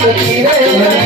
I'm yeah.